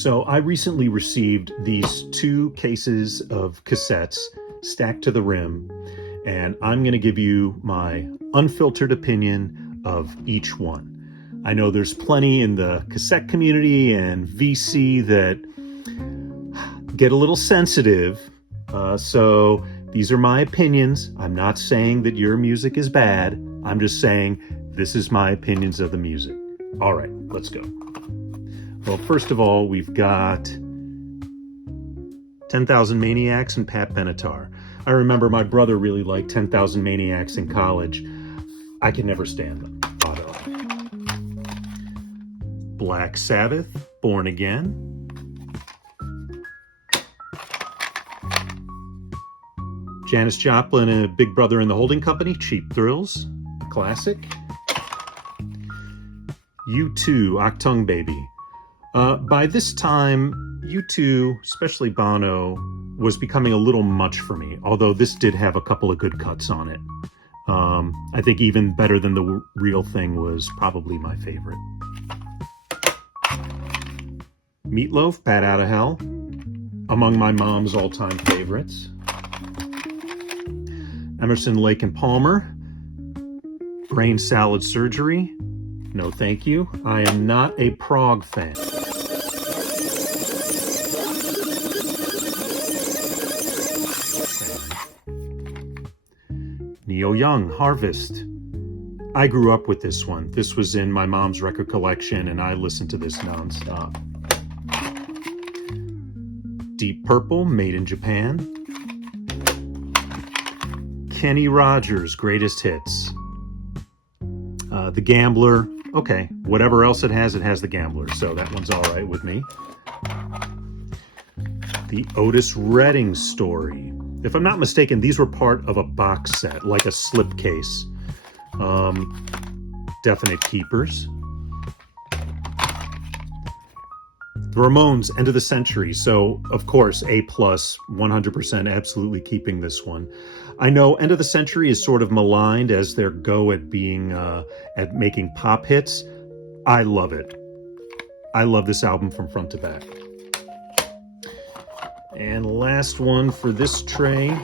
So I recently received these 2 cases of cassettes stacked to the rim, and I'm going to give you my unfiltered opinion of each one. I know there's plenty in the cassette community and VC that get a little sensitive, so these are my opinions. I'm not saying that your music is bad. I'm just saying this is my opinions of the music. All right, let's go. Well, first of all, we've got 10,000 Maniacs and Pat Benatar. I remember my brother really liked 10,000 Maniacs in college. I could never stand them. Auto. Black Sabbath, Born Again. Janis Joplin and Big Brother and the Holding Company, Cheap Thrills, classic. U2, Achtung Baby. By this time, U2, especially Bono, was becoming a little much for me, although this did have a couple of good cuts on it. I think even Better Than the Real Thing was probably my favorite. Meatloaf, Bat Out of Hell, among my mom's all-time favorites. Emerson, Lake and Palmer, Brain Salad Surgery. No, thank you. I am not a prog fan. Neil Young, Harvest. I grew up with this one. This was in my mom's record collection, and I listened to this nonstop. Deep Purple, Made in Japan. Kenny Rogers, Greatest Hits. The Gambler. Okay, whatever else it has The Gambler, so that one's all right with me. The Otis Redding Story. If I'm not mistaken, these were part of a box set, like a slipcase. Definite keepers. The Ramones, End of the Century. So, of course, A+, 100% absolutely keeping this one. I know End of the Century is sort of maligned as their go at being, at making pop hits. I love it. I love this album from front to back. And last one for this tray,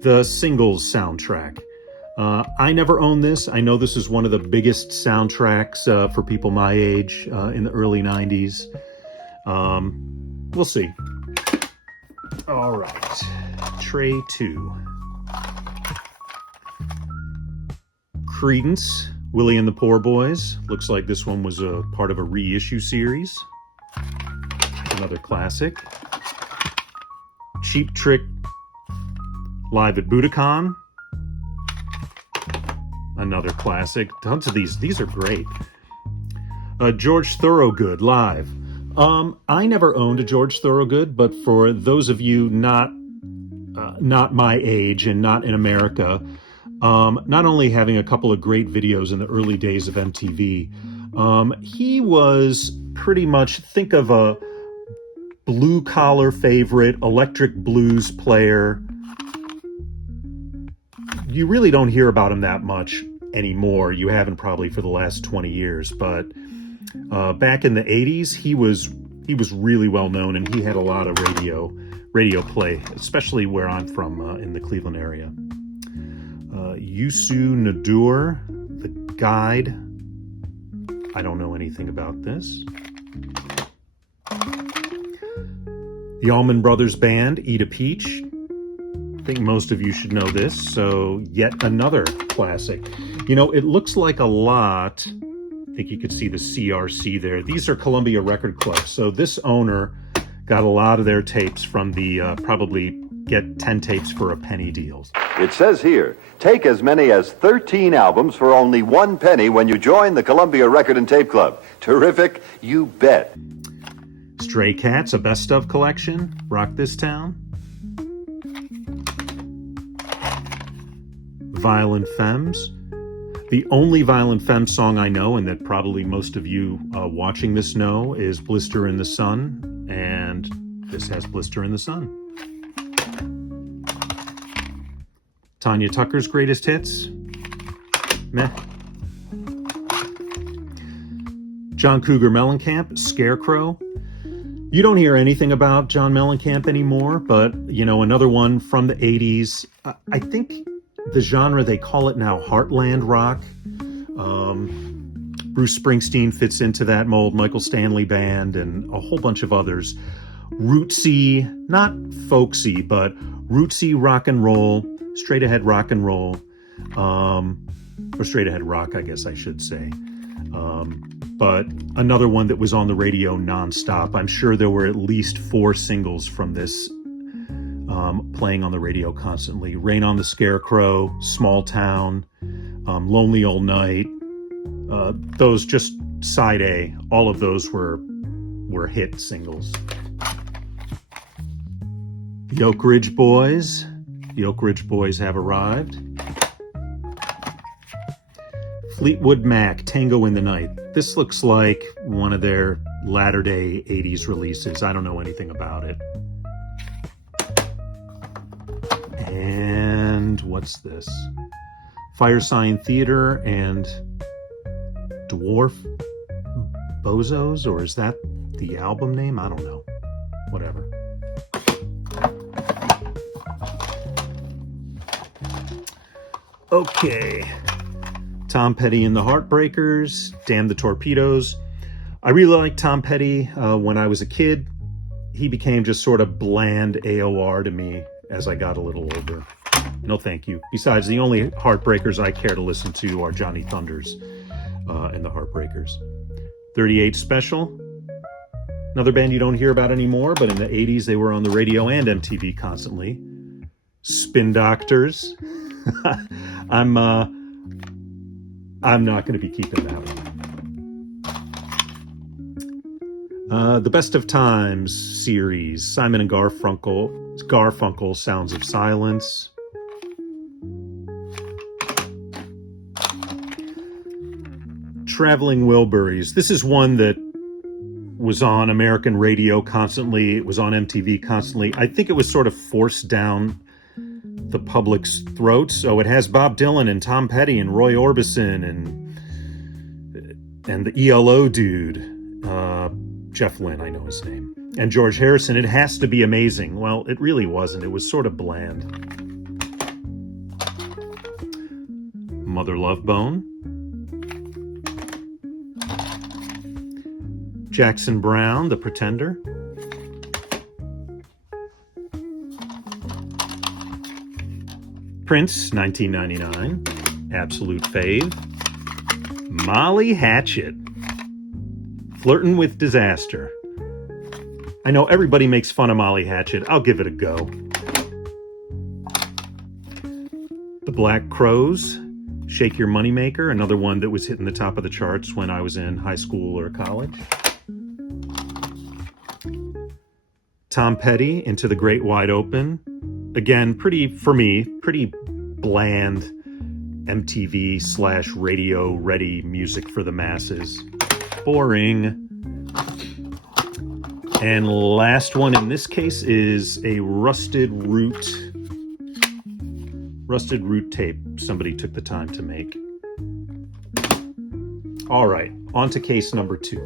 the Singles soundtrack. I never owned this. I know this is one of the biggest soundtracks for people my age in the early 90s. We'll see. All right, tray 2. Creedence, Willie and the Poor Boys. Looks like this one was a part of a reissue series. Another classic. Cheap Trick, Live at Budokan. Another classic. Tons of these. These are great. George Thorogood, Live. I never owned a George Thorogood, but for those of you not my age and not in America, not only having a couple of great videos in the early days of MTV, he was pretty much, think of a blue-collar favorite, electric blues player. You really don't hear about him that much anymore. You haven't probably for the last 20 years, but back in the 80s, he was really well known, and he had a lot of radio play, especially where I'm from in the Cleveland area. Yusu Nadur, The Guide. I don't know anything about this. The Allman Brothers Band, Eat a Peach. I think most of you should know this, so yet another classic. You know, it looks like a lot. I think you could see the CRC there. These are Columbia Record Club, so this owner got a lot of their tapes from the probably get 10 tapes for a penny deals. It says here, take as many as 13 albums for only 1 penny when you join the Columbia Record and Tape Club. Terrific, you bet. Stray Cats, a best of collection. Rock This Town. Violent Femmes. The only Violent Femmes song I know, and that probably most of you watching this know, is Blister in the Sun, and this has Blister in the Sun. Tanya Tucker's Greatest Hits. Meh. John Cougar Mellencamp, Scarecrow. You don't hear anything about John Mellencamp anymore, but, you know, another one from the 80s. I think the genre, they call it now Heartland rock. Bruce Springsteen fits into that mold, Michael Stanley Band, and a whole bunch of others. Rootsy, not folksy, but rootsy rock and roll, straight ahead rock and roll, or straight ahead rock, I guess I should say. But another one that was on the radio nonstop. I'm sure there were at least 4 singles from this playing on the radio constantly. Rain on the Scarecrow, Small Town, Lonely Old Night. Those just side A. All of those were hit singles. The Oak Ridge Boys. The Oak Ridge Boys have arrived. Fleetwood Mac, Tango in the Night. This looks like one of their latter-day 80s releases. I don't know anything about it. And what's this? Fire Sign Theater and Dwarf Bozos, or is that the album name? I don't know. Whatever. Okay. Tom Petty and the Heartbreakers, Damn the Torpedoes. I really liked Tom Petty when I was a kid. He became just sort of bland AOR to me as I got a little older. No thank you. Besides, the only Heartbreakers I care to listen to are Johnny Thunders and the Heartbreakers. 38 Special. Another band you don't hear about anymore, but in the 80s they were on the radio and MTV constantly. Spin Doctors. I'm not going to be keeping that one. The Best of Times series. Simon and Garfunkel, Sounds of Silence. Traveling Wilburys. This is one that was on American radio constantly. It was on MTV constantly. I think it was sort of forced down the public's throats. So it has Bob Dylan and Tom Petty and Roy Orbison and the ELO dude, Jeff Lynne, I know his name, and George Harrison. It has to be amazing. Well, it really wasn't. It was sort of bland. Mother Love Bone. Jackson Browne, The Pretender. Prince, 1999, absolute fave. Molly Hatchet, Flirtin' with Disaster. I know everybody makes fun of Molly Hatchet. I'll give it a go. The Black Crowes, Shake Your Moneymaker, another one that was hitting the top of the charts when I was in high school or college. Tom Petty, Into the Great Wide Open. Again, pretty bland MTV/radio ready music for the masses. Boring. And last one in this case is a Rusted Root tape somebody took the time to make. All right, on to case number 2.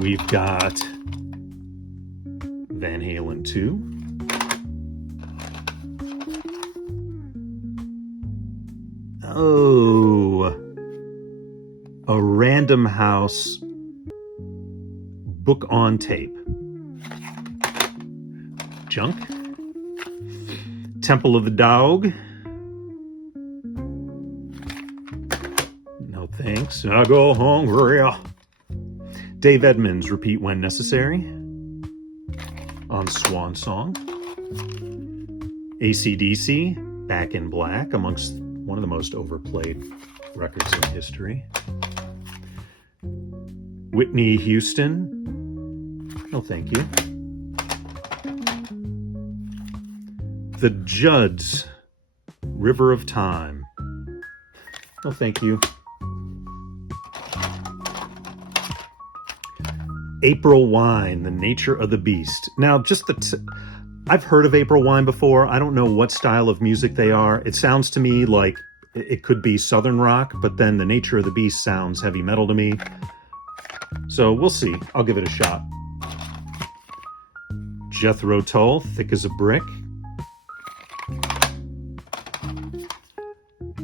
We've got Van Halen 2. Oh, a Random House book on tape. Junk. Temple of the Dog. No thanks. I go hungry. Dave Edmunds, Repeat When Necessary. On Swan Song. AC/DC, Back in Black, amongst one of the most overplayed records in history. Whitney Houston, no thank you. The Judds, River of Time, no thank you. April Wine, The Nature of the Beast. Now, just I've heard of April Wine before. I don't know what style of music they are. It sounds to me like It could be Southern rock, but then the Nature of the Beast sounds heavy metal to me. So we'll see. I'll give it a shot. Jethro Tull, Thick as a Brick.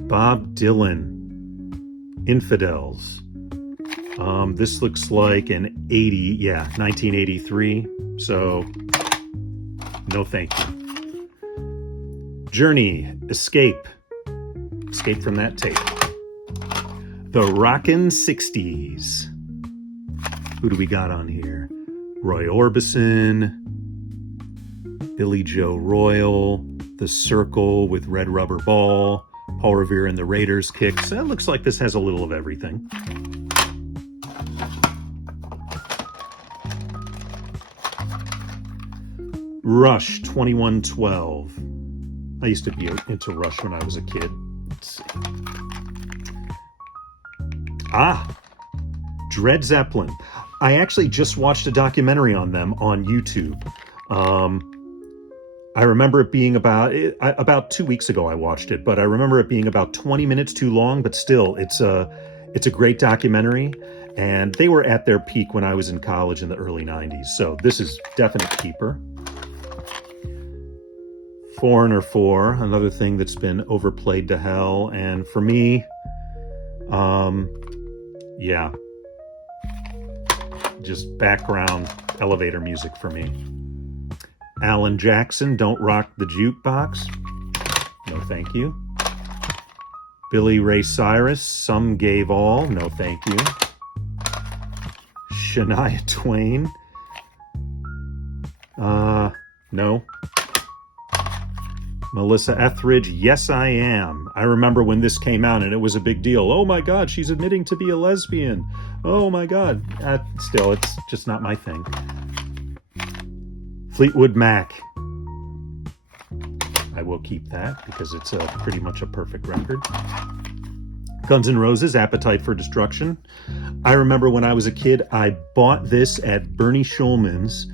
Bob Dylan, Infidels. This looks like an 1983. So, no thank you. Journey, Escape. Escape from that tape. The Rockin' 60s. Who do we got on here? Roy Orbison, Billy Joe Royal, The Circle with Red Rubber Ball, Paul Revere and the Raiders Kicks. It looks like this has a little of everything. Rush 2112. I used to be into Rush when I was a kid. Let's see. Dred Zeppelin. I actually just watched a documentary on them on YouTube. I remember it being about 2 weeks ago I watched it, but I remember it being about 20 minutes too long, but still, it's a great documentary, and they were at their peak when I was in college in the early 90s, so this is definite keeper. Foreigner 4, another thing that's been overplayed to hell, and for me, yeah, just background elevator music for me. Alan Jackson, Don't Rock the Jukebox. No, thank you. Billy Ray Cyrus, Some Gave All. No, thank you. Shania Twain. No. Melissa Etheridge, Yes I Am. I remember when this came out and it was a big deal. Oh my God, she's admitting to be a lesbian. Oh my God. Still, it's just not my thing. Fleetwood Mac. I will keep that because it's pretty much a perfect record. Guns N' Roses, Appetite for Destruction. I remember when I was a kid, I bought this at Bernie Schulman's,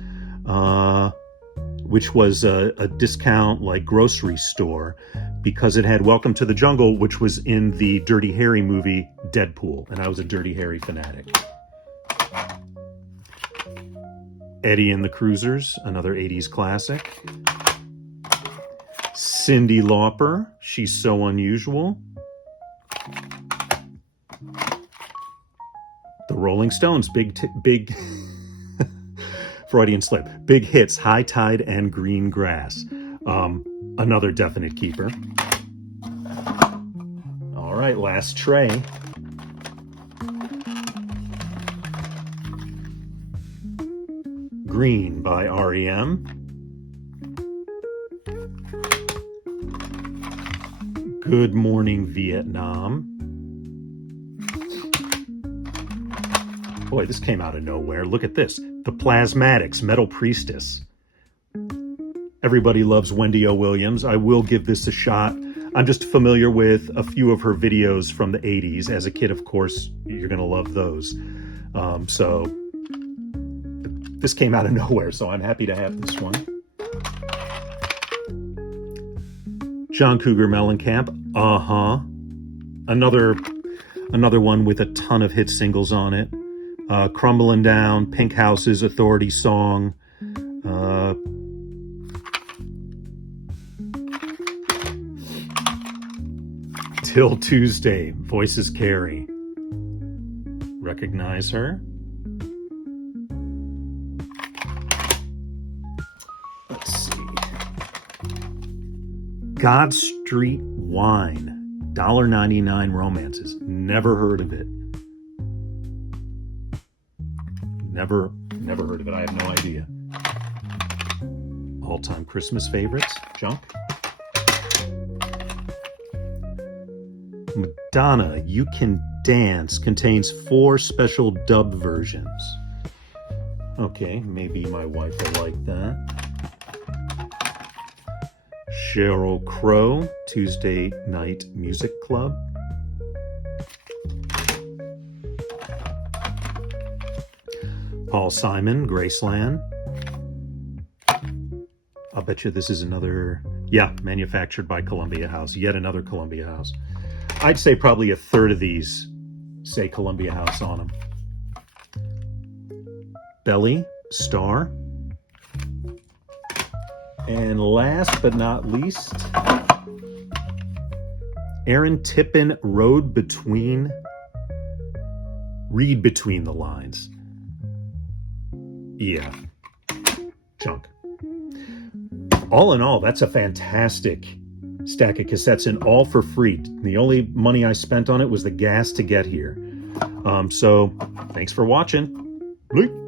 which was a discount like grocery store, because it had Welcome to the Jungle, which was in the Dirty Harry movie Deadpool, and I was a Dirty Harry fanatic. Eddie and the Cruisers, another 80s classic. Cyndi Lauper, She's So Unusual. The Rolling Stones, big Freudian slip. Big hits, High Tide and Green Grass. Another definite keeper. All right, last tray. Green by R.E.M. Good Morning Vietnam. Boy, this came out of nowhere. Look at this. The Plasmatics, Metal Priestess. Everybody loves Wendy O. Williams. I will give this a shot. I'm just familiar with a few of her videos from the 80s. As a kid, of course, you're going to love those. So this came out of nowhere, so I'm happy to have this one. John Cougar Mellencamp. Another one with a ton of hit singles on it. Crumbling Down, Pink House's Authority Song. Till Tuesday, Voices Carry. Recognize her? Let's see. God Street Wine, $1.99 Romances. Never heard of it. Never heard of it. I have no idea. All-time Christmas favorites. Junk. Madonna, You Can Dance contains 4 special dub versions. Okay, maybe my wife will like that. Sheryl Crow, Tuesday Night Music Club. Paul Simon, Graceland. I'll bet you this is another, yeah, manufactured by Columbia House. Yet another Columbia House. I'd say probably a third of these say Columbia House on them. Belly, star. And last but not least, Aaron Tippin, read between the lines. Yeah, junk. All in all, that's a fantastic stack of cassettes, and all for free. The only money I spent on it was the gas to get here. So thanks for watching. Bye.